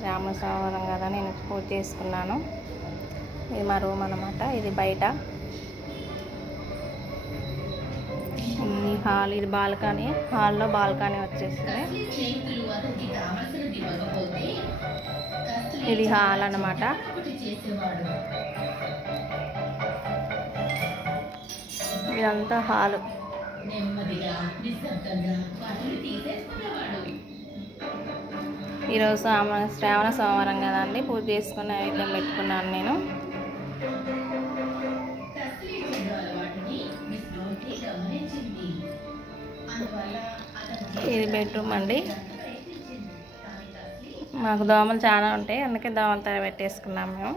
శ్రావణ సోమవారం కదా నేను పూజ చేసుకున్నాను. ఇది మా రూమ్ అన్నమాట. ఇది బయట, ఈ హాల్, ఇది బాల్కనీ. హాల్లో బాల్కనీ వచ్చేసింది. ఇది హాల్ అన్నమాట. ఇదంతా హాలు. ఈరోజు శ్రావణ సోమవారం కదండి, పూజ చేసుకుని నైవేద్యం పెట్టుకున్నాను నేను. ఇది బెడ్రూమ్ అండి. మాకు దోమలు చాలా ఉంటాయి, అందుకే దోమల తర పెట్టేసుకున్నాం మేము.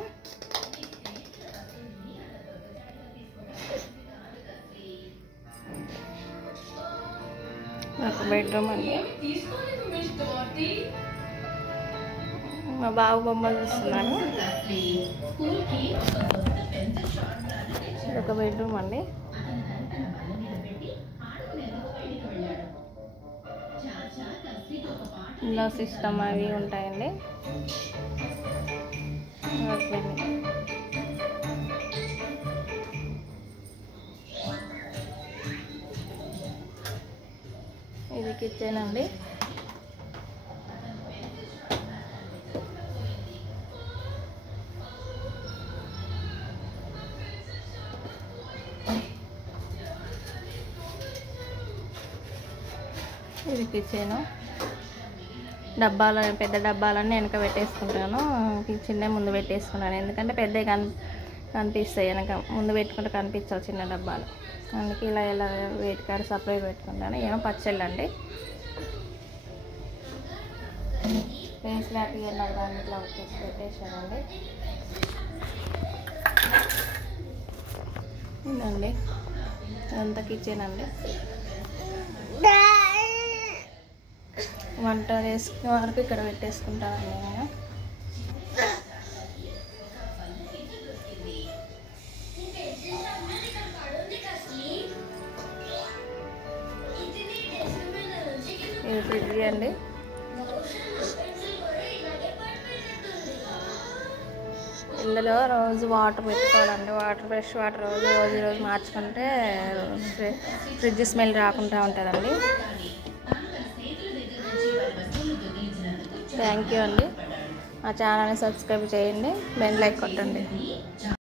ఒక బెడ్రూమ్ అండి. మా బాబు బొమ్మలు చూస్తున్నాను. ఒక బెడ్రూమ్ అండి. ఇందులో సిస్టమ్ అవి ఉంటాయండి. ఇది కిచెన్ అండి. ఇది కిచెను. డబ్బాలు, పెద్ద డబ్బాలన్నీ వెనక పెట్టేసుకుంటాను. చిన్న ముందు పెట్టేసుకున్నాను, ఎందుకంటే పెద్దవి కనిపిస్తాయి. వెనక ముందు పెట్టుకుంటే కనిపించవు చిన్న డబ్బాలు. అందుకే ఇలా వెయిట్ కాడ సపరేట్ పెట్టుకుంటాను. ఏమో పచ్చళ్ళు అండి. ఫేస్ ల్యాక్ దాన్ని ఇట్లా పెట్టేసానండి. ఇదండి, ఇదంతా కిచెన్ అండి. వంట చేసుకునే వరకు ఇక్కడ పెట్టేసుకుంటానండి నేను. ఇది ఫ్రిడ్జ్ అండి. ఇందులో రోజు వాటర్ పెట్టుకోవాలండి. ఫ్రెష్ వాటర్ రోజు మార్చుకుంటే ఫ్రిడ్జ్ స్మెల్ రాకుండా ఉంటుందండి. థ్యాంక్ యూ అండి. మా ఛానల్ని సబ్స్క్రైబ్ చేయండి, బెల్ లైక్ కొట్టండి.